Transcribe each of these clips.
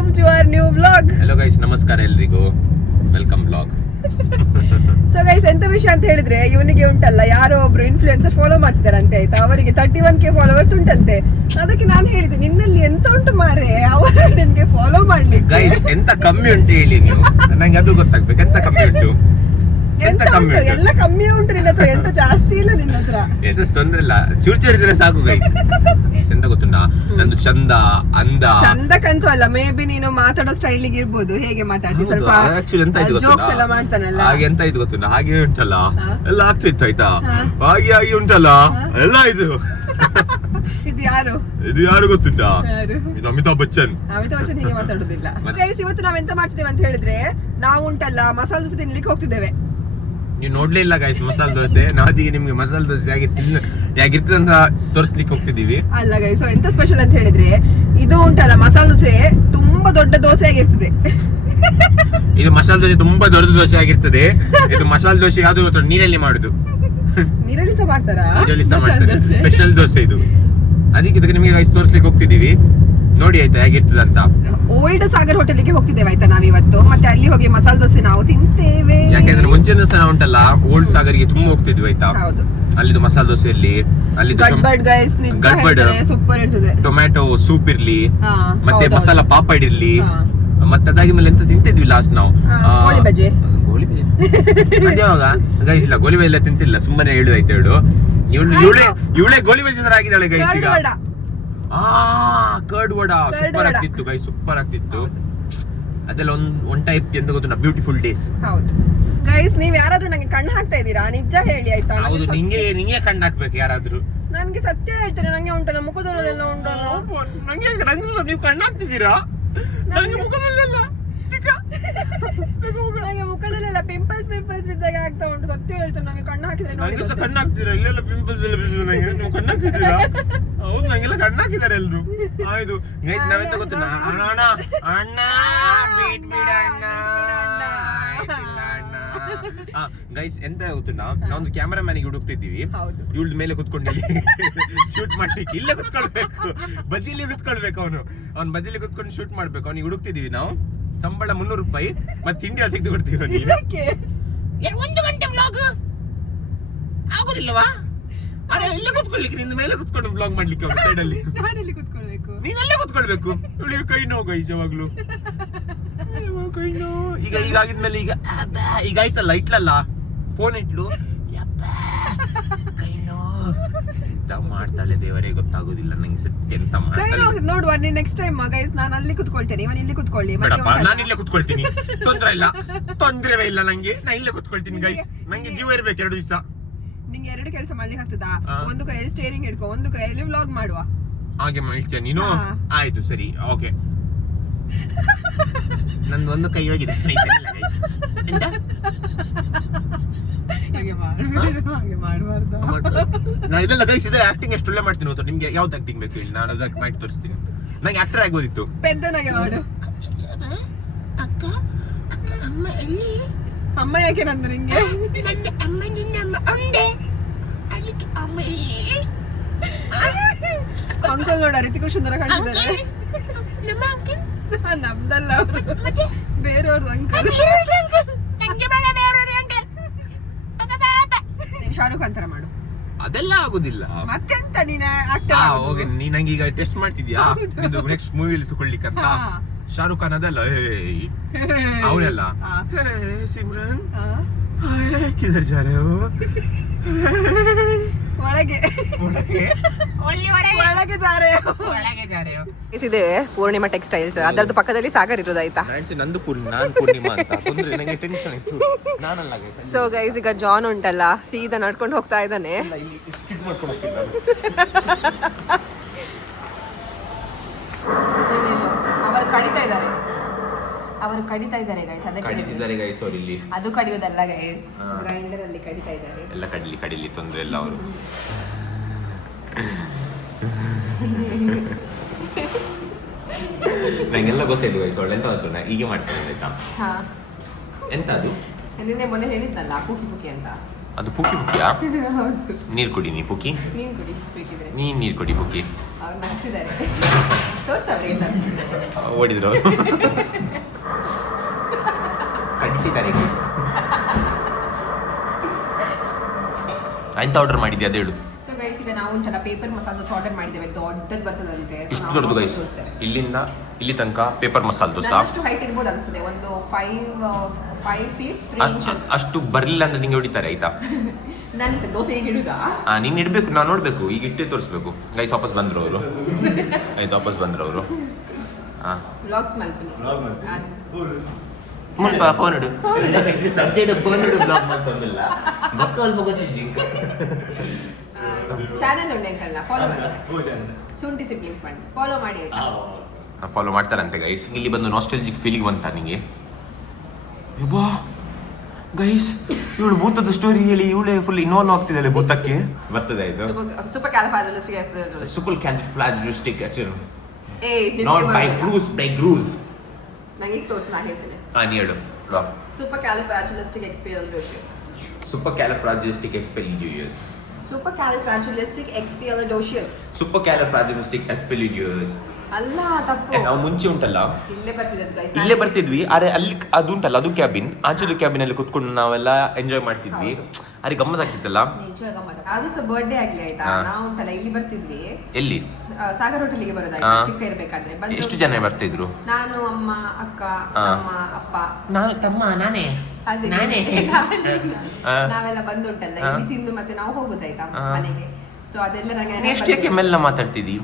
Welcome to our new vlog. Hello guys, ನಮಸ್ಕಾರ ಎಲ್ರಿಗೂ, welcome vlog. So guys, ಎಂತ ವಿಷಯ ಅಂತ ಹೇಳಿದ್ರೆ, ಇವನಿಗೆ ಉಂಟಲ್ಲ ಯಾರೋ ಒಬ್ರು ಇನ್ಫ್ಲೂಯೆನ್ಸರ್ ಫಾಲೋ ಮಾಡ್ತಿದಾರಂತೆ ಆಯ್ತಾ. ಅವರಿಗೆ 31K ಫಾಲೋವರ್ಸ್ ಉಂಟಂತೆ. ಅದಕ್ಕೆ ನಾನು ಹೇಳಿದೆ, ನಿನ್ನಲ್ಲಿ ಎಂತ ಉಂಟು ಮಾರೆ, ಅವರು ನನಗೆ ಫಾಲೋ ಮಾಡ್ಲಿಕ್ಕೆ. ಗೈಸ್, ಎಂತ ಕಮ್ಮಿ ಉಂಟು ಹೇಳಿ ನೀವು, ನಂಗೆ ಅದು ಗೊತ್ತಾಗ್ಬೇಕು. ಎಂತ ಕಮ್ಮಿ ಉಂಟು? ಎಂತ ಉಂಟು? ಎಲ್ಲ ಕಮ್ಮಿ ಉಂಟು ನಿನ್ನ ಹತ್ರ, ಎಂತ ಜಾಸ್ತಿ ಇಲ್ಲ ನಿನ್ನ ಹತ್ರ. ಎಂತ ತೊಂದ್ರೆ ಇಲ್ಲ, ಚೂರಿದ್ರೆ ಸಾಕು ಗೈಸ್. ಎಂತ ಗೊತ್ತುಂಟಾ, ನಂದು ಚಂದ ಅಂದ ಚಂದಕ್ಕಂತೂ ಅಲ್ಲ, ಮೇ ಬಿ ನೀನು ಮಾತಾಡೋ ಸ್ಟೈಲಿಗೆ ಇರ್ಬೋದು, ಹೇಗೆ ಮಾತಾಡ್ತಿ ಸ್ವಲ್ಪ ಜೋಕ್ಸ್ ಎಲ್ಲ ಮಾಡ್ತಾನಲ್ಲ. ಹಾಗೆ ಎಂತ ಇದು ಗೊತ್ತುಂಟಾ, ಹಾಗೆ ಉಂಟಲ್ಲ ಎಲ್ಲ ಆಗ್ತಿತ್ತು ಆಯ್ತಾ. ಹಾಗೆ ಹಾಗೆ ಉಂಟಲ್ಲ ಎಲ್ಲ ಇದು. ಇದು ಯಾರು? ಇದು ಯಾರು ಗೊತ್ತುಂಟಾ? ಇದು ಅಮಿತಾಬ್ ಬಚ್ಚನ್. ಅಮಿತಾಬ್ ಬಚ್ಚನ್ ಹೀಗೆ ಮಾತಾಡುದಿಲ್ಲ. ಗೈಸ್, ಇವತ್ತು ನಾವ್ ಎಂತ ಮಾಡ್ತಿದ್ದೇವೆ ಅಂತ ಹೇಳಿದ್ರೆ, ನಾವು ಉಂಟಲ್ಲ ಮಸಾಲೆ ದೋಸೆ ತಿನ್ಲಿಕ್ಕೆ ಹೋಗ್ತಿದ್ದೇವೆ. ನೀವು ನೋಡ್ಲೇ ಇಲ್ಲ ಗೈಸ್ ಮಸಾಲೆ ದೋಸೆ. ನಾವೀಗ ನಿಮ್ಗೆ ಮಸಾಲೆ ದೋಸೆ ಹೇಗಿರ್ತದೆ ಅಂತ ತೋರಿಸ್ಲಿಕ್ಕೆ ಹೋಗ್ತಿದೀವಿ. ಅಲ್ಲ ಗೈಸ್, ಎಂತ ಸ್ಪೆಷಲ್ ಅಂತ ಹೇಳಿದ್ರೆ, ಇದು ಉಂಟಲ್ಲ ಮಸಾಲೆ ದೋಸೆ ತುಂಬಾ ದೊಡ್ಡ ದೋಸೆ ಆಗಿರ್ತದೆ. ಇದು ಮಸಾಲೆ ದೋಸೆ ತುಂಬಾ ದೊಡ್ಡ ದೋಸೆ ಆಗಿರ್ತದೆ. ಇದು ಮಸಾಲೆ ದೋಸೆ ಯಾವ್ದು ಗೊತ್ತ, ನೀರಲ್ಲಿ ಮಾಡುದು. ನೀರಲ್ಲಿ ಸಹ ಮಾಡ್ತಾರಾ? ನೀರಲ್ಲಿ ಸಹ ಮಾಡ್ತಾರೆ, ಸ್ಪೆಷಲ್ ದೋಸೆ ಇದು. ಅದಕ್ಕೆ ಇದಕ್ಕೆ ನಿಮಗೆ ಗೈಸ್ ತೋರಿಸ್ಲಿಕ್ಕೆ ಹೋಗ್ತಿದೀವಿ, ನೋಡಿ ಆಯ್ತಾ ಹೇಗಿರ್ತದೆ ಅಂತ. ಓಲ್ಡ್ ಸಾಗರ್ ಹೋಟೆಲ್ಗೆ ಹೋಗ್ತಿದ್ದೇವೆ ಆಯ್ತಾ ನಾವಿವತ್ತು. ಮತ್ತೆ ಅಲ್ಲಿ ಹೋಗಿ ಮಸಾಲೆ ದೋಸೆ ನಾವು ತಿಂತೇವೆ. ಯಾಕೆಂದ್ರೆ ಮುಂಚಿನ ದಿವಸ ನಾವು ಉಂಟಲ್ಲ ಓಲ್ಡ್ ಸಾಗರ್ಗೆ ತುಂಬಾ ಹೋಗ್ತಿದ್ವಿ ಆಯ್ತಾ. ಹೌದು, ಅಲ್ಲಿದು ಮಸಾಲೆ ದೋಸೆಯಲ್ಲಿ ಅಲ್ಲಿ ಗಡ್ಬಡ್ ಗೈಸ್, ಸೂಪರ್ ಇರ್ತದೆ. ಟೊಮ್ಯಾಟೊ ಸೂಪ್ ಇರ್ಲಿ, ಮತ್ತೆ ಮಸಾಲಾ ಪಾಪಡ್ ಇರ್ಲಿ, ಮತ್ತೆ ಅದಾದ್ಮೇಲೆ ಎಂತ ತಿಂತಿದ್ವಿ ಲಾಸ್ಟ್ ನಾವು, ಗೋಳಿ ಬಜೆ. ಅದ್ಯಾವಾಗ ಗೈಸ್? ಇಲ್ಲ, ಗೋಲಿ ಬಜೆ ಎಲ್ಲ ತಿಂತಿಲ್ಲ, ಸುಮ್ಮನೆ ಹೇಳು ಆಯ್ತು ಹೇಳು. ಇವಳೆ ಗೋಲಿ ಬಜೆ ತರ ಆಗಿದ್ದಾಳೆ ಗೈಸ್ ಈಗ. ಕರ್ಡ್ ವಡ ಸೂಪರ್ ಆಗ್ತಿತ್ತು ಗೈಸ್, ಸೂಪರ್ ಆಗ್ತಿತ್ತು. ಅದೆಲ್ಲ ಒಂದ್ ಟೈಪ್ ಎಂತ ಗೊತ್ತು, ಬ್ಯೂಟಿಫುಲ್ ಡೇಸ್. ಹೌದು ಗೈಸ್, ನೀವ್ ಯಾರಾದ್ರೂ ನಂಗೆ ಕಣ್ಣು ಹಾಕ್ತಾ ಇದ್ದೀರಾ? ನಿಜ ಹೇಳಿ ಆಯ್ತಾ. ಹೌದು, ನಿಂಗೆ ಕಣ್ಣು ಹಾಕ್ಬೇಕು ಯಾರಾದ್ರೂ. ನನ್ಗೆ ಸತ್ಯ ಹೇಳ್ತಾರೆ, ನಂಗೆ ಉಂಟಲ್ಲ ಮುಖದಲ್ಲೆಲ್ಲ ಉಂಟಲ್ಲ. ನಂಗೆ ನೀವು ಕಣ್ಣು ಹಾಕ್ತಿದ್ದೀರಾ? ನಂಗೆ ಮುಖದಲ್ಲೆಲ್ಲ ನಂಗೆ ಮುಖದಲ್ಲೆಲ್ಲ ಪಿಂಪಲ್ಸ್ ಬಿದ್ದಾಗ ಆಗ್ತಾ ಉಂಟು. ಸತ್ಯ ಹೇಳ್ತಾರೆ, ನಂಗೆ ಕಣ್ಣು ಹಾಕಿದ್ರೆ ಕಣ್ಣು ಹಾಕ್ತೀರಾ? ಇಲ್ಲೆಲ್ಲ ಪಿಂಪಲ್ಸ್ ಎಲ್ಲ ಬಿದ್ದು ನಂಗೆ, ನೀವು ಕಣ್ಣು ಹಾಕ್ತಿದ್ದೀರಾ? ಹೌದು, ನಂಗೆಲ್ಲ ಕಣ್ಣು ಹಾಕಿದ್ದಾರೆ ಎಲ್ರು. ಆಯ್ತು ಗೈಸ್, ನಾವೆಂತ ಗೊತ್ತು, ಅಣ್ಣ ಗೈಸ್ ಎಂತ ಗೊತ್ತು, ನಾವೊಂದು ಕ್ಯಾಮರಾಮ್ಯಾನಿಗೆ ಹುಡುಕ್ತಿದ್ದೀವಿ. ಇವಳ್ದ ಮೇಲೆ ಕುತ್ಕೊಂಡು ಶೂಟ್ ಮಾಡ್ಲಿಕ್ಕೆ. ಇಲ್ಲೇ ಕುತ್ಕೊಳ್ಬೇಕು, ಬದಿಲಿ ಕುತ್ಕೊಳ್ಬೇಕು. ಅವ್ನ ಬದಿಲಿ ಕುತ್ಕೊಂಡು ಶೂಟ್ ಮಾಡ್ಬೇಕು. ಅವ್ನಿಗೆ ಹುಡುಕ್ತಿದೀವಿ ನಾವು. ಸಂಬಳ 300 ರೂಪಾಯಿ, ಮತ್ತೆ ತಿಂಡಿ ತೆಗೆದು ಕೊಡ್ತೀವಿ. 1 ಗಂಟೆ ವ್ಲಾಗ್ ಆಗುದಿಲ್ಲವಾ? ಅರೆ, ಇಲ್ಲೇ ಕುತ್ಕೊಳ್ಲಿಕ್ಕೆ, ನಿನ್ನ ಮೇಲೆ ಕುತ್ಕೊಂಡು ವ್ಲಾಗ್ ಮಾಡ್ಲಿಕ್ಕೆ. ಅವ್ರ ಸೈಡ್ ಅಲ್ಲಿ ನೀನಲ್ಲೇ ಕುತ್ಕೊಳ್ಬೇಕು. ಇವಳಿಗೆ ಕೈ ನೋವು ಗೈಸ್, ಯಾವಾಗ್ಲೂ ಕೈ ನೋವು. ಈಗ ಆಗಿದ್ಮೇಲೆ ಈಗ ಆಯ್ತಲ್ಲ, ಇಟ್ಲಲ್ಲ ಫೋನ್ ಇಟ್ಲು, ಕೈ ನೋವು ಎಂತ ಮಾಡ್ತಾಳೆ ದೇವರೇ ಗೊತ್ತಾಗೋದಿಲ್ಲ ನಂಗೆ. ಎಂತ ಮಾಡ್ತಾಳೆ ನೋಡುವ. ನೆಕ್ಸ್ಟ್ ಟೈಮ್ ಗೈಸ್ ನಾನು ಅಲ್ಲಿ ಕುತ್ಕೊಳ್ತೇನೆ, ಇವನ್ ಇಲ್ಲಿ ಕುತ್ಕೊಳ್ಳಿ. ನಾನು ಇಲ್ಲೇ ಕುತ್ಕೊಳ್ತೀನಿ, ತೊಂದ್ರೆ ಇಲ್ಲ ನಂಗೆ. ನಾ ಇಲ್ಲೇ ಕುತ್ಕೊಳ್ತೀನಿ ಗೈಸ್, ನಂಗೆ ಜೀವ ಇರ್ಬೇಕು 2 ದಿವಸ. ನಿಂಗೆ 2 ಕೆಲಸ ಮಾಡ್ಲಿಕ್ಕೆ ಆಗ್ತದಾ? ಒಂದು ಕೈಯಲ್ಲಿ ಸ್ಟೇರಿಂಗ್ ಹಿಡ್ಕೊ, ಒಂದು ಕೈಯಲ್ಲಿ ವ್ಲಾಗ್ ಮಾಡುವ. ಹಾಗೆ ಮಾಡ್ತೀಯ ನೀನು? ಆಯ್ತು ಸರಿ, ಓಕೆ. ನಂದು ಒಂದು ಕೈ ಹೋಗಿದೆ. ನಾ ಇದೆಲ್ಲ ಗೈಸ್, ಇದೆ ಆಕ್ಟಿಂಗ್ ಎಷ್ಟು ಒಳ್ಳೆ ಮಾಡ್ತೀನಿ ಗೊತ್ತಾ ನಿಮ್ಗೆ. ಯಾವ್ದು ಆಕ್ಟಿಂಗ್ ಬೇಕು ಹೇಳಿ, ನಾನು ಅದಕ್ಕೆ ಮಾಡಿ ತೋರಿಸ್ತೀನಿ. ನಂಗೆ ಆಕ್ಟರ್ ಆಗೋದಿತ್ತು. ಪೆದ್ದನಾಗೆ ಮಾಡು. ಅಕ್ಕ ಅಮ್ಮ ಎಲ್ಲಿ? ಅಮ್ಮ ಯಾಕೆ ನಂದು ನಿಂಗೆ? ಅಮ್ಮ ನಿನ್ನ ಅಮ್ಮ ಒಂದೇ, ಅದಕ್ಕೆ ಅಮ್ಮ ಎಲ್ಲಿ? ಅಂಕಲ್ ನೋಡ, ರಿತಿಕ್ ಸುಂದರ ಕಾಣಿಸಿದ್ದಾರೆ. ನಮ್ಮ ಅಂಕಲ್ ನಮ್ದಲ್ಲ, ಬೇರೆಯವ್ರದ್ದು ಅಂಕಲ್. ಶಾರುಖ್ ಅಂತರ ಮಾಡು. ಅದೆಲ್ಲ ಆಗುದಿಲ್ಲ. ಮತ್ತೆಂತ ನೀನ ಆಕ್ಟರ್? ನೀ ನಂಗೆ ಈಗ ಟೆಸ್ಟ್ ಮಾಡ್ತಿದ್ಯಾ ನೆಕ್ಸ್ಟ್ ಮೂವಿಲಿ ತಗೊಳ್ಲಿಕ್ಕಂತ. ಶಾರುಖ್ ಖಾನ್ ಅದಲ್ಲ, ಅವನೆಲ್ಲ ಸಿಮ್ರನ್ ಕಿಧರ್ ಜಾ ರಹೆ ಹೋ, ಒಳಗೆ ಇದೆ ಪೂರ್ಣಿಮಾ ಟೆಕ್ಸ್ಟೈಲ್ಸ್. ಅದರದ್ದು ಪಕ್ಕದಲ್ಲಿ ಸಾಗರ್ ಇರೋದು ಆಯ್ತಾ. ನಂದು ನಾನು ಪೂರ್ಣಿಮಾ ಅಂತ ತೊಂದ್ರೆ, ನಂಗೆ ಟೆನ್ಷನ್ ಇತ್ತು. ನಾನಲ್ಲ ಗೈಸ್. ಸೊ ಗೈಸ್, ಈಗ ಜಾನ್ ಉಂಟಲ್ಲ ಸೀದಾ ನಡ್ಕೊಂಡು ಹೋಗ್ತಾ ಇದ್ದಾನೆ. ಅವರು ಕಡಿತಾ ಇದ್ದಾರೆ ಗೈಸ್. ಅದೇ ಕಡಿತಿದ್ದಾರೆ ಗೈಸ್ ಅವರು ಇಲ್ಲಿ. ಅದು ಕಡಿಯೋದಲ್ಲ ಗೈಸ್, ಗ್ರೈಂಡರ್ ಅಲ್ಲಿ ಕಡಿತಾ ಇದ್ದಾರೆ. ಎಲ್ಲ ಕಡಿಲಿ ತೊಂದ್ರೆ ಇಲ್ಲ ಅವರು. ನಂಗೆಲ್ಲ ಗೊತ್ತಿಲ್ಲ ಗೈಸ್, ಒಳ್ಳೆ ಎಂತ ಗೊತ್ತಿಲ್ಲ, ಹೀಗೆ ಮಾಡ್ತಾರೆ ಆಯ್ತಾ. ಎಂತ ಅದು ನಿನ್ನೆ ಮೊನ್ನೆ ಹೇಳಿದ್ನಲ್ಲ ಪುಕಿ ಅಂತ. ಅದು ಪುಕಿಯಾ? ನೀರು ಕುಡಿ, ನೀ ಪುಕಿ. ನೀನ್ ಕುಡಿ ಬೇಕಿದ್ರೆ. ನೀರು ಕುಡಿ ಪುಕಿ. ಅವ್ರು ನಗ್ತಿದ್ದಾರೆ. ತೋರ್ಸವ್ರೆ ಸರ್. ಓಡಿದ್ರು ಅವರು ಕಡಿತಿದ್ದಾರೆ ಎಂತ ಆರ್ಡರ್ ಮಾಡಿದ್ಯಾ ಅದು ಹೇಳು. ಸೊ ಗೈಸ್ ಈಗ ನಾವು ಉಂಟಲ್ಲ ಪೇಪರ್ ಮಸಾಲ ದೋಸೆ ಆರ್ಡರ್ ಮಾಡಿದ್ದೇವೆ, ದೊಡ್ಡದು ಬರ್ತದಂತೆ. ಇಷ್ಟು ದೊಡ್ಡದು ಗೈಸ್, ಇಲ್ಲಿಂದ ಇಲ್ಲಿ ತನಕ ಪೇಪರ್ ಮಸಾಲ ದೋಸೆ ಅಷ್ಟು ಹೈಟ್ ಇರ್ಬೋದು ಅನ್ಸುತ್ತೆ, ಒಂದು 5 feet 3 inches. ಅಷ್ಟು ಬರ್ಲಿಲ್ಲ ಅಂದ್ರೆ ನಿಂಗೆ ಹೊಡಿತಾರೆ ಆಯ್ತಾ. ನಾನು ದೋಸೆ ಈಗ ಇಡುದಾ? ನೀನ್ ಇಡ್ಬೇಕು, ನಾನು ನೋಡ್ಬೇಕು, ಈಗ ಇಟ್ಟೆ ತೋರಿಸ್ಬೇಕು. ಗೈಸ್ ವಾಪಸ್ ಬಂದ್ರು ಅವರು. ಆಯ್ತು ವಾಪಸ್ ಬಂದ್ರು ಅವರು. ವ್ಲಾಗ್ಸ್ ಮಾಡ್ತೀನಿ. ಮುಲ್ಪ ಫೋನ್ ಇಡು ಸದ್ಯದ ಫೋನ್ ಇಡು ಬ್ಲಾಗ್ ಮಾಡ್ತಂದಿಲ್ಲ ಮಕ್ಕಳು ಮಗತ್ತಿಜ್ಜಿ ಚಾನೆಲ್ ಉಂಟೆ ಕಲ್ಲ ಫಾಲೋ ಮಾಡಿ, ಶುಂಠಿ ಸಿಬ್ಲಿಂಗ್ಸ್ ಮಾಡಿ ಫಾಲೋ ಮಾಡಿ. ಫಾಲೋ ಮಾಡ್ತಾರಂತೆ ಗೈಸ್. ಇಲ್ಲಿ ಬಂದು ನಾಸ್ಟಾಲ್ಜಿಕ್ ಫೀಲಿಂಗ್ ಬಂತ ನಿಂಗೆ? ಯಬ್ಬಾ ಗೈಸ್, ಇವಳು ಭೂತದ ಸ್ಟೋರಿ ಹೇಳಿ ಇವಳೇ ಫುಲ್ ಇನ್ವಾಲ್ವ್ ಆಗ್ತಿದ್ದಾಳೆ ಭೂತಕ್ಕೆ. ಬರ್ತದೆ ಇದು ಸೂಪರ್ ಕ್ಯಾಲಿಫ್ರಾಜಿಲಿಸ್ಟಿಕ್ ಆಕ್ಸಿಡೆಂಟ್ ಏ ನಾಟ್ ಬೈ ಕ್ರೂಸ್ ಬೈ ಗ್ರೂಸ್. ನಂಗೆ ಈಗ ತೋರಿಸಿ ನಾನು ಹೇಳ್ತೇನೆ. ನೀ ಹೇಳು. ಸೂಪರ್ ಕ್ಯಾಲಿಫ್ರಾಜಿಲಿಸ್ಟಿಕ್ ಎಕ್ಸ್ಪಿಯಲಿಡೋಸಿಯಸ್. ಸೂಪರ್ ಕ್ಯಾಲಿಫ್ರಾಜಿಲಿಸ್ಟಿಕ್ ಎಕ್ಸ್ಪಿಯಲಿಡೋಸಿಯಸ್. ಸೂಪರ್ ಕ್ಯಾಲಿಫ್ರಾಜಿಲಿಸ್ಟಿಕ್ ಎಕ್ಸ್ಪಿಯಲಿಡೋಸಿಯಸ್. ಸೂಪರ್ ಕ್ಯಾಲಿಫ್ರಾಜಿಲಿಸ್ಟಿಕ್ ಎಕ್ಸ್ಪಿಯಲಿಡೋಸಿಯಸ್ ಅಲ್ಲ, ತಪ್ಪು. ನಾವು ಮುಂಚೆ ಉಂಟಲ್ಲ ಇಲ್ಲೇ ಬರ್ತಿದ್ದೆ ಗೈಸ್, ಇಲ್ಲೇ ಬರ್ತಿದ್ವಿ. ಅರೆ ಅಲ್ಲಿ ಅದು ಉಂಟಲ್ಲ, ಅದು ಕ್ಯಾಬಿನ್, ಆಚೆದು ಕ್ಯಾಬಿನ್ ಅಲ್ಲಿ ಕುತ್ಕೊಂಡು ನಾವೆಲ್ಲ ಎಂಜಾಯ್ ಮಾಡ್ತಿದ್ವಿ. ಅರೆ ಗಮ್ಮತ್ ಆಗ್ತಿತ್ತಲ್ಲ. ನಿಜ ಗಮ್ಮತ್. ಅದು ಸಹ ಬರ್ಡೇ ಆಗ್ಲಿ ಆಯ್ತಾ, ನಾವು ಉಂಟಲ್ಲ ಇಲ್ಲಿ ಬರ್ತಿದ್ವಿ. ಎಲ್ಲಿ? ಸಾಗರ್ ಹೋಟೆಲ್ಗೆ ಬರೋದಾಯ್ತಾ ಚಿಕ್ಕ ಇರ್ಬೇಕಾದ್ರೆ. ಎಷ್ಟು ಜನ ಬರ್ತಿದ್ರು? ನಾನು, ಅಮ್ಮ, ಅಕ್ಕ, ಅಮ್ಮ, ಅಪ್ಪ, ತಮ್ಮ, ನಾನೇ ಅದೇ ನಾನೇ ನಾವೆಲ್ಲ ಬಂದುಂಟಲ್ಲ ಇಲ್ಲಿ ತಿಂದು ಮತ್ತೆ ನಾವು ಹೋಗುದಾಯ್ತಾ ಮನೆಗೆ. ಸೊ ಅದೆಲ್ಲ ನಂಗೆ ಎಷ್ಟು ಯಾಕೆ ಮೆಲ್ಲ ಮಾತಾಡ್ತಿದ್ದಿ?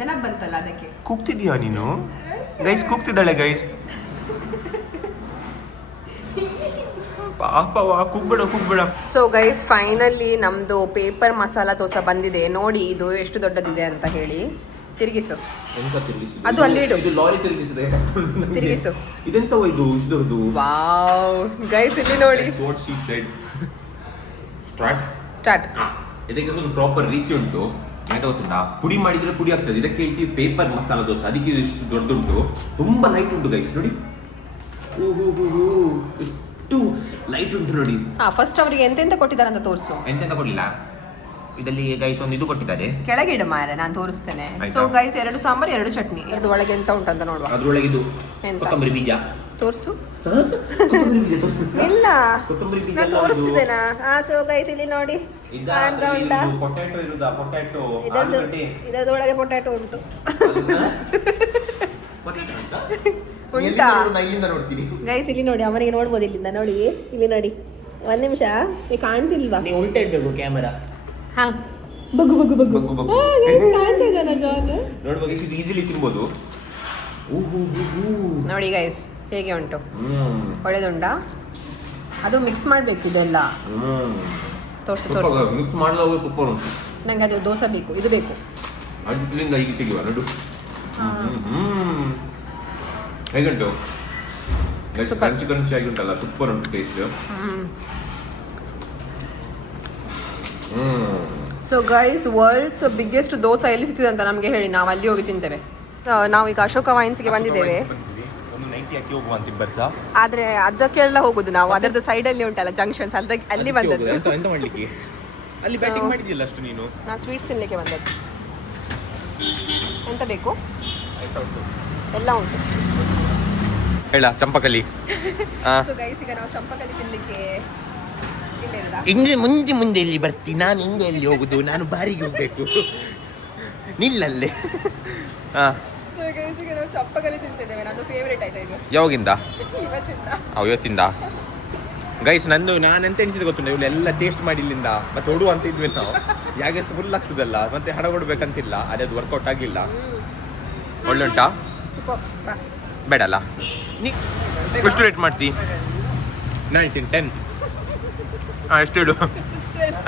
ನೆನಪು ಬಂತಲ್ಲ ಅದಕ್ಕೆ. ಕೂಗ್ತಿದ್ಯಾ ನೀನು? ಗೈಸ್ ಕೂಗ್ತಿದ್ದಾಳೆ ಗೈಸ್. ಪಾಪವಾ, ಕೂಗ್ಬೇಡ. ಸೊ ಗೈಸ್ ಫೈನಲಿ ನಮ್ದು ಪೇಪರ್ ಮಸಾಲ ದೋಸೆ ಬಂದಿದೆ. ನೋಡಿ ಇದು ಎಷ್ಟು ದೊಡ್ಡದಿದೆ ಅಂತ ಹೇಳಿ. ತಿರುಗಿಸು. ಅದು ಅಲ್ಲಿ ಇಡು. ಇದು ಲಾರಿ ತಿರುಗಿಸಿದೆ. ತಿರುಗಿಸು. ಇದೆಂತವ ಇದು ಇಷ್ಟು? ವಾವ್ ಗೈಸ್ ಇಲ್ಲಿ ನೋಡಿ. What she said. ಸ್ಟಾರ್ಟ್. ಇದಕ್ಕೆ ಒಂದು ಪ್ರಾಪರ್ ರೀತಿ ಉಂಟು. ಎಂತ ಗೊತ್ತುಂಟಾ? ಪುಡಿ ಮಾಡಿದ್ರೆ ಪುಡಿ ಆಗ್ತದೆ. ಇದಕ್ಕೆ ಹೇಳ್ತೀವಿ ಪೇಪರ್ ಮಸಾಲ ದೋಸೆ. ಅದಕ್ಕೆ ಇಷ್ಟು ದೊಡ್ಡದುಂಟು, ತುಂಬಾ ಲೈಟ್ ಉಂಟು ಗೈಸ್. ನೋಡಿ ಎಷ್ಟು ಲೈಟ್ ಉಂಟು ನೋಡಿ. ಫಸ್ಟ್ ಅವರಿಗೆ ಎಂತೆಂತ ಕೊಟ್ಟಿದ್ದಾರೆ ಅಂತ ತೋರಿಸು. ಎಂತೆಂತ ಕೊಡ್ಲಿಲ್ಲ ಇದರಲ್ಲಿ ಗೈಸ್. ಒಂದು ಇದು ಕೊಟ್ಟಿದ್ದಾರೆ, ಕೆಳಗೆ ಇಡ ಮಾರೆ, ನಾನು ತೋರಿಸ್ತೇನೆ. So guys 2 sambar 2 chutney. ಇದ್ರ ಒಳಗೆ ಎಂತ ಉಂಟಂತ ನೋಡುವ. ಅದ್ರೊಳಗೆ ಇದು ಕೊತ್ತಂಬರಿ ಬೀಜ ತೋರಿಸು. ಇಲ್ಲ ಕೊತ್ತಂಬರಿ ಬೀಜ ತೋರಿಸ್ತಿದ್ದೇನಾ? ಸೊ ಗೈಸ್ ಇಲ್ಲಿ ನೋಡಿ, ಪೊಟ್ಯಾಟೊ ಇರುದಾ? ಪೊಟ್ಯಾಟೊ ಇದರದೊಳಗೆ ಪೊಟ್ಯಾಟೊ ಉಂಟು. ಉಂಟಾ ಗೈಸ್? ಇಲ್ಲಿ ನೋಡಿ, ಅವನಿಗೆ ನೋಡ್ಬೋದು ಇಲ್ಲಿಂದ. ನೋಡಿ ಇಲ್ಲಿ ನೋಡಿ, 1 ನಿಮಿಷ ಕಾಣ್ತಿಲ್ವಾ? ನೀವು ಉಲ್ಟಾ ಇಡ್ಬೇಕು ಕ್ಯಾಮರಾ. ಹಾ ಬಗ್ಗು ಕಾಣ್ತಾ ಇದ್ದಾನ ಜಾನ್? ನೋಡ್ಬೋದು, ಇದು ಈಸಿಲಿ ತಿನ್ಬೋದು. ನೋಡಿ ಗೈಸ್ ಹೇಗೆ ಉಂಟು, ಒಳ್ಳೆದುಂಟ. ಅದು ಮಿಕ್ಸ್ ಮಾಡಬೇಕು ಇದೆಲ್ಲ. ತೋರಿಸು ಮಿಕ್ಸ್ ಮಾಡಿದಾಗ ಸೂಪರ್ ಉಂಟು. ನಂಗೆ ಅದು ದೋಸೆ ಬೇಕು, ಇದು ಬೇಕು. ಅದರಿಂದ ಹೀಗೆ ತೆಗಿಯುವ ನೋಡು. ಹೇಗುಂಟು ಕ್ರಂಚಿ ಆಗಿ ಉಂಟಲ್ಲ, ಸೂಪರ್ ಉಂಟು taste. So guys world's biggest dosa ಎಲ್ಲಿ ಸಿಗ್ತಿದೆ ಅಂತ ನಮಗೆ ಹೇಳಿ, ನಾವು ಅಲ್ಲಿ ಹೋಗಿ ತಿಂತೇವೆ. ನಾವು ಈಗ ಅಶೋಕ ವೈನ್ಸ್ಗೆ ಬಂದಿದ್ದೇವೆ. ಆದ್ರೆ ಅದಕ್ಕೆಲ್ಲ ಹೋಗುದು ನಾವು, ಅದರದ್ದು ಸೈಡಲ್ಲಿ ಉಂಟಲ್ಲ ಜಂಕ್ಷನ್ಸ್, ಅಲ್ಲಿ ಬಂದದ್ದು. ನಾನು ಸ್ವೀಟ್ಸ್ ತಿನ್ಲಿಕ್ಕೆ ಬಂದದ್ದು. ಎಂತ ಬೇಕು? ಎಲ್ಲ ಉಂಟು. ಹೇಳ ಚಂಪಕಲಿ. ಸೊ ಗೈಸ್ ಈಗ ನಾವು ಚಂಪಕಲಿ ತಿನ್ಲಿಕ್ಕೆ ಮುಂದೆ ಇಲ್ಲಿ ಬರ್ತೀನಿ. ನಾನು ಹಿಂದೆ ಎಲ್ಲಿ ಹೋಗುದು? ನಾನು ಬಾರಿಗೆ ಹೋಗ್ಬೇಕು. ನಿಲ್ಲಲ್ಲೇ. ಸೊ ಗೈಸ್ ಈಗ ನಾವು ಚಂಪಕಲಿ ತಿಂತಿದ್ದೇವೆ. ನಂದು ಫೇವರೇಟ್ ಆಯ್ತಾ ಇದು. ಯಾವಾಗಿಂದ? ಇವತ್ತಿಂದ. ಗೈಸ್ ನಾನು ಎಂತ ಎಣಿಸಿದೆ ಗೊತ್ತುಂಟ, ಇವಳೆಲ್ಲ ಟೇಸ್ಟ್ ಮಾಡಿ ಇಲ್ಲಿಂದ ಮತ್ತೆ ಹೊಡುವ ಅಂತ ಇದ್ವಿ ನಾವು. ಯಾಕೆ ಫುಲ್ ಆಗ್ತದಲ್ಲ, ಮತ್ತೆ ಹಣ ಕೊಡ್ಬೇಕಂತಿಲ್ಲ. ಅದು ವರ್ಕೌಟ್ ಆಗಲಿಲ್ಲ. ಒಳ್ಳೆ ಉಂಟಾ? ಬೇಡಲ್ಲ. ನೀ ಎಷ್ಟು ರೇಟ್ ಮಾಡ್ತಿ? 19 10. ಎಷ್ಟು ಹೇಳು?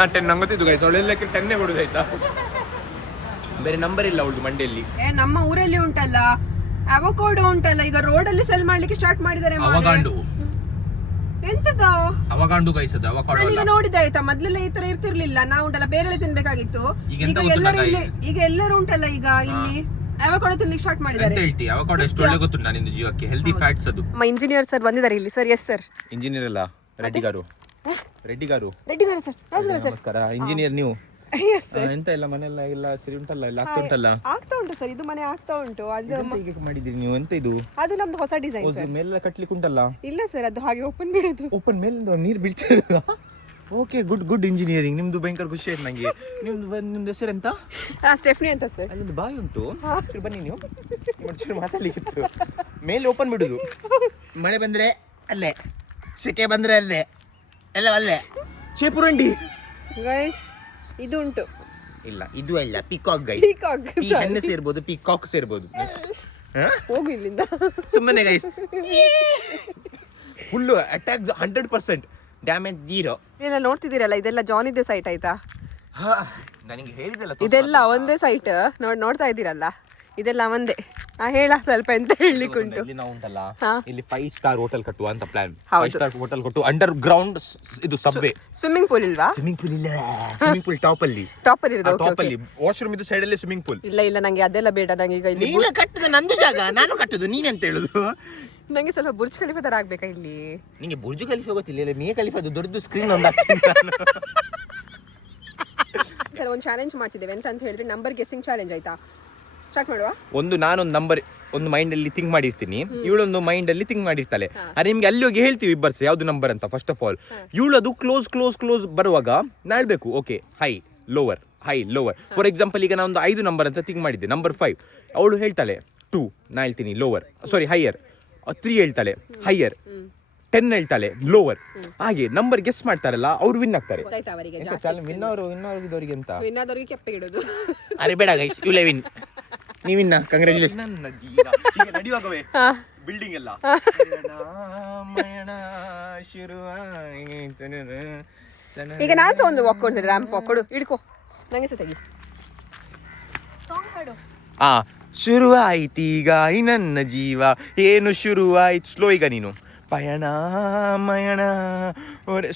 10 ನಂಗೆ ಗೊತ್ತಿದ್ದು ಗೈಸ್. ಅವಳೆಲ್ಲಕ್ಕೆ 10 ಕೊಡುದಾಯ್ತಾ? ಬೇರೆ ನಂಬರ್ ಇಲ್ಲ ಅವಳು ಮಂಡಿಯಲ್ಲಿ. ನಮ್ಮ ಊರಲ್ಲಿ ಉಂಟಲ್ಲ ಅವಕಾಡೋ ಉಂಟಲ್ಲ, ಈಗ ರೋಡಲ್ಲಿ ಸೆಲ್ ಮಾಡ್ಲಿಕ್ಕೆ ಸ್ಟಾರ್ಟ್ ಮಾಡಿದ್ದಾರೆ. ಅವಗಾಂಡು ಎಂತದ? ಅವಗಾಂಡು ಗೈಸ್, ಅದು ಅವಕಾಡೋ ಅಲ್ಲ. ಈಗ ನೋಡಿದಾಯ್ತಾ, ಮೊದಲೆಲ್ಲ ಈ ತರ ಇರ್ತಿರ್ಲಿಲ್ಲ. ನಾವು ಉಂಟಲ್ಲ ಬೇರೆ ತಿನ್ಬೇಕಾಗಿತ್ತು. ಈಗ ಎಲ್ಲರೂ ಉಂಟಲ್ಲ ಈಗ ಇಲ್ಲಿ ಅವಕಾಡೋ ತಿನ್ಲಿಕ್ಕೆ ಸ್ಟಾರ್ಟ್ ಮಾಡಿದ್ದಾರೆ. ಅಂತ ಹೇಳ್ತಿ ಅವಕಾಡೋ ಎಷ್ಟು ಒಳ್ಳೆ ಗೊತ್ತುಂಟಾ ನಿನ್ನ ಜೀವಕ್ಕೆ? ಹೆಲ್ದಿ ಫ್ಯಾಟ್ಸ್ ಅದು. ನಮ್ಮ ಇಂಜಿನಿಯರ್ ಸರ್ ಬಂದಿದ್ದಾರೆ ಇಲ್ಲಿ. Sir yes sir. ಇಂಜಿನಿಯರ್ ಅಲ್ಲ, ರೆಡ್ಡಿ ಗಾರು ಸರ್. ನಮಸ್ಕಾರ. ಇಂಜಿನಿಯರ್ ನೀವು? Yes, sir. ಎಂತ ಎಲ್ಲ ಮನೆಲ್ಲ ಎಲ್ಲ ಸರಿ ಉಂಟಲ್ಲ ಎಲ್ಲ ಆಗ್ತಾ ಉಂಟಲ್ಲ ಆಗ್ತಾ ಉಂಟು ಸರ್, ಇದು ಮನೆ ಆಗ್ತಾ ಉಂಟು. ಅದು ಹೀಗೆ ಮಾಡಿದ್ರಿ ನೀವು ಎಂತ ಇದು ಅದು ನಮ್ದು ಹೊಸ ಡಿಸೈನ್ ಸರ್. ಮೇಲೆಲ್ಲ ಕಟ್ಲಿಕ್ಕೆ ಉಂಟಲ್ಲ ಇಲ್ಲ ಸರ್, ಅದು ಹಾಗೆ ಓಪನ್ ಬಿಡೋದು. ಓಪನ್ ಮೇಲಿಂದ ನೀರು ಬೀಳ್ತಿರೋದು. ಓಕೆ, ಗುಡ್ ಇಂಜಿನಿಯರಿಂಗ್ ನಿಮ್ದು. ಭಯಂಕರ ಖುಷಿ ಆಯ್ತು ನಂಗೆ. ನಿಮ್ದು ಹೆಸರು ಎಂತ? ಸ್ಟೆಫ್ನಿ ಅಂತ ಸರ್. ಅಲ್ಲೊಂದು ಬಾಯಿ ಉಂಟು, ಚೂರು ಬನ್ನಿ ನೀವು ಚೂರು ಮಾತಾಡ್ಲಿಕ್ಕಿತ್ತು. ಮೇಲೆ ಓಪನ್ ಬಿಡುದು, ಮಳೆ ಬಂದ್ರೆ ಅಲ್ಲೇ, ಸೆಕೆ ಬಂದ್ರೆ ಅಲ್ಲೇ, ಎಲ್ಲ ಅಲ್ಲೇ. ಚೇಪುರಂಡಿ ಗೈಸ್ ಇದು ಉಂಟು. ಇಲ್ಲ ಇದು ಅಲ್ಲ, ಪಿಕಾಕ್ ಗೈಸ್. ಪೀಕಾಕ್ ಹೆಣ್ಣು ಸೇರ್ಬೋದು, ಪಿಕಾಕ್ ಸೇರ್ಬೋದು. ಹೋಗು ಇಲ್ಲಿಂದ ಸುಮ್ಮನೆ ಗೈಸ್. Full attack 100%, damage 0. ಇದೆಲ್ಲ ನೋಡ್ತಿದ್ದೀರಲ್ಲ, ಇದೆಲ್ಲ ಜಾನ್ ಇದ್ದೆ ಸೈಟ್ ಆಯ್ತಾ? ನನಗೆ ಹೇಳಿದಲ್ಲ, ಇದೆಲ್ಲ ಒಂದೇ ಸೈಟ್. ನೋಡ್ತಾ ಇದ್ದೀರಲ್ಲ, ಇದೆಲ್ಲ ಒಂದೇ. ಹೇಳ ಸ್ವಲ್ಪ ಎಂತ ಹೇಳಲಿಕ್ಕುಂಟು. ಇಲ್ಲಿ ನಾವು ಉಂಟಲ್ಲ, ಹಾ. ಇಲ್ಲಿ 5 ಸ್ಟಾರ್ ಹೋಟೆಲ್ ಕಟ್ಟುವ ಅಂತ ಪ್ಲಾನ್. ಹೌದು. 5 ಸ್ಟಾರ್ ಹೋಟೆಲ್ ಕೊಟ್ಟು ಅಂಡರ್ ಗ್ರೌಂಡ್ ಇದು ಸಬ್ವೇ. ಸ್ವಿಮ್ಮಿಂಗ್ ಪೂಲ್ ಇಲ್ವಾ? ಸ್ವಿಮ್ಮಿಂಗ್ ಪೂಲ್ ಇಲ್ಲ, ಸ್ವಿಮ್ಮಿಂಗ್ ಪೂಲ್ ಟಾಪ್ ಅಲ್ಲಿ. ಟಾಪ್ ಅಲ್ಲಿ ಇರೋದು. ಟಾಪ್ ಅಲ್ಲಿ ವಾಶ್ರೂಮ್ ಇದು ಸೈಡ್ ಅಲ್ಲಿ ಸ್ವಿಮ್ಮಿಂಗ್ ಪೂಲ್. ಇಲ್ಲ ನಂಗೆ ಅದೆಲ್ಲ ಬೇಡ. ನಂಗೆ ಈಗ ಇಲ್ಲಿ ನೀನು ಕಟ್ಟುದು ನಂದು ಜಾಗ, ನಾನು ಕಟ್ಟುದು ನೀನೆಂತ ಹೇಳುದು? ನಂಗೆ ಸ್ವಲ್ಪ ಬುರ್ಜ್ ಖಲೀಫಾ ತರ ಆಗ್ಬೇಕಾ ಇಲ್ಲಿ? ನಿಂಗೆ ಬುರ್ಜ್ ಖಲೀಫಾ ಗೊತ್ತಿಲ್ಲ, ಇಲ್ಲ ಮೇ ಖಲೀಫಾದು ದೊಡ್ಡದು ಸ್ಕ್ರೀನ್ ಒಂದು ಹಾಕ್ತೀನಿ ನಾನು. ಒಂದು ಚಾಲೆಂಜ್ ಮಾಡ್ತಿದ್ದೇವೆ. ಎಂತ ಅಂತ ಹೇಳಿದ್ರೆ ನಂಬರ್ ಗೆಸ್ಸಿಂಗ್ ಚಾಲೆಂಜ್. ಆಯ್ತಾ, ಸ್ಟಾರ್ಟ್ ಮಾಡುವ. ನಾನೊಂದು ನಂಬರ್ ಒಂದು ಮೈಂಡ್ ಅಲ್ಲಿ ಥಿಂಕ್ ಮಾಡಿರ್ತೀನಿ, ಇವಳೊಂದು ಮೈಂಡ್ ಅಲ್ಲಿ ಥಿಂಕ್ ಮಾಡಿರ್ತಾಳೆ. ಅದೇ ನಿಮ್ಗೆ ಅಲ್ಲಿ ಹೋಗಿ ಹೇಳ್ತೀವಿ ಇಬ್ಬರ್ಸ್ ಯಾವ್ದು ನಂಬರ್ ಅಂತ. ಫಸ್ಟ್ ಆಫ್ ಆಲ್ ಇವಳು ಅದು ಕ್ಲೋಸ್ ಬರುವಾಗ ನಾ ಹೇಳ್ಬೇಕು, okay high lower. For example ಈಗ ನಾನೊಂದು 5 ನಂಬರ್ ಅಂತ ಥಿಂಕ್ ಮಾಡಿದ್ದೆ, ನಂಬರ್ 5. ಅವಳು ಹೇಳ್ತಾಳೆ 2, ನಾ ಹೇಳ್ತೀನಿ ಲೋವರ್, ಸಾರಿ ಹೈಯರ್. 3 ಹೇಳ್ತಾಳೆ ಹೈಯರ್, 10 ಹೇಳ್ತಾಳೆ ಲೋವರ್. ಹಾಗೆ ನಂಬರ್ ಗೆಸ್ ಮಾಡ್ತಾರಲ್ಲ, ಅವ್ರು ವಿನ್ ಆಗ್ತಾರೆ. ವಿನ್ನವರಿಗೆ ಅಂತ ವಿನ್ನಾದವರಿಗೆ ಕೆಪ್ಪೆ ಇಡೋದು. ಅರೆ ಬೇಡ ಗೈಸ್, ಇವಳೇ ವಿನ್. ನೀವಿನ್ನ ಕಂಗ್ರಾಚುಲೇಷನ್. ನಡೆಯುವಾಗವೇ ಬಿಲ್ಡಿಂಗ್ ಎಲ್ಲ ಈಗ ನಾನು ಸಹ ಒಂದು ವಾಕ್ ಕೊಡ್ತೇನೆ, ರ್ಯಾಂಪ್ ವಾಕ್ ಕೊಡು, ಹಿಡ್ಕೊ, ನಂಗೆ ಸಹ ತೆಗಿ. ಶುರುವಾಯ್ತೀಗ ಈ ನನ್ನ ಜೀವ, ಏನು ಶುರುವಾಯ್ತು. ಸ್ಲೋ ಈಗ ನೀನು ಪಯಣ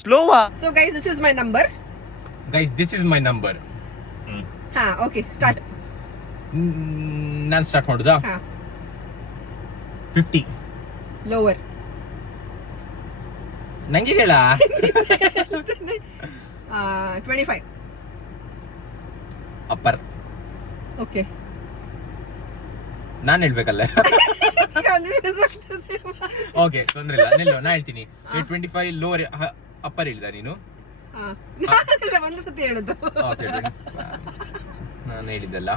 ಸ್ಲೋವಾ. So guys, this is my number. ಹಾ, ಓಕೆ, ಸ್ಟಾರ್ಟ್. ನಾನು ಸ್ಟಾರ್ಟ್ ಮಾಡುದಾ? 50 ಲೋವರ್. ನಂಗೆ ಹೇಳ. 25 ಅಪ್ಪರ್. ಓಕೆ, ನಾನು ಹೇಳ್ಬೇಕಲ್ಲ? ಓಕೆ, ತೊಂದ್ರೆ ಇಲ್ಲ, ನಿಲ್ಲು, ನಾ ಹೇಳ್ತೀನಿ. 25 ಲೋವರ್, ಅಪ್ಪರ್ ಹೇಳ್ದ ನೀನು? ಒಂದು ಸತಿ ಹೇಳುದು. ನಾನು ಹೇಳಿದ್ದಲ್ಲ.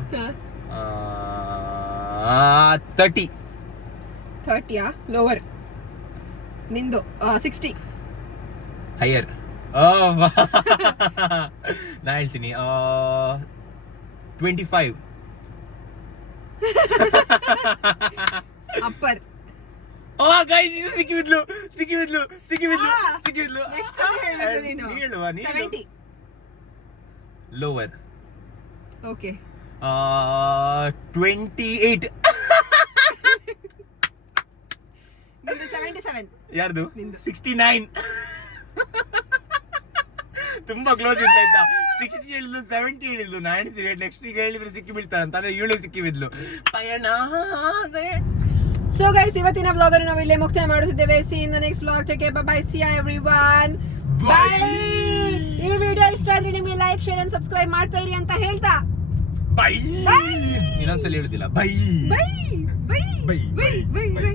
30 ಲೋವರ್. ನಿಂದು 60 ಹೈಯರ್. ನಾ ಹೇಳ್ತೀನಿ 25 ಅಪ್ಪರ್. ಗೈಸ್, ಇದು ಸಿಕ್ಕಿಬಿದ್ಲು. ನೆಕ್ಸ್ಟ್ ಹೇಳಬೇಕು ನೀನು. ಹೇಳುವ ನೀನು. 70 ಲೋವರ್. ಓಕೆ, 28. ನಿಂದು 77. ಯಾರ್ದು? ನಿಂದು. 69. ತುಂಬಾ ಕ್ಲೋಸ್ ಇತ್ತು ಆಯ್ತಾ. 60 ಹೇಳಿದ್ಲು, 70 ಹೇಳಿದ್ಲು. ನಾನು ನೆಕ್ಸ್ಟ್ ಈಗ ಹೇಳಿದ್ರೆ ಸಿಕ್ಕಿ ಬೀಳ್ತಾಳೆ ಅಂತ, ಇವಳು ಸಿಕ್ಕಿ ಬಿದ್ಲು. ಪಯಣ. ಸೊ ಗೈಸ್, ಇವತ್ತಿನ ವ್ಲಾಗ್ ಅನ್ನು ನಾವು ಇಲ್ಲೇ ಮುಕ್ತಾಯ ಮಾಡುತ್ತಿದ್ದೇವೆ. C in the next vlog. Take care, by C everyone. By. ಈ ವಿಡಿಯೋ ಇಷ್ಟ ಆದ್ರೆ ನಿಮಗೆ ಲೈಕ್, ಶೇರ್ ಅಂಡ್ ಸಬ್ಸ್ಕ್ರೈಬ್ ಮಾಡ್ತಾ ಇರಿ ಅಂತ ಹೇಳ್ತಾ ಬೈ. ಇನ್ನೊಂದ್ಸಲ ಹೇಳುದಿಲ್ಲ, ಬೈ.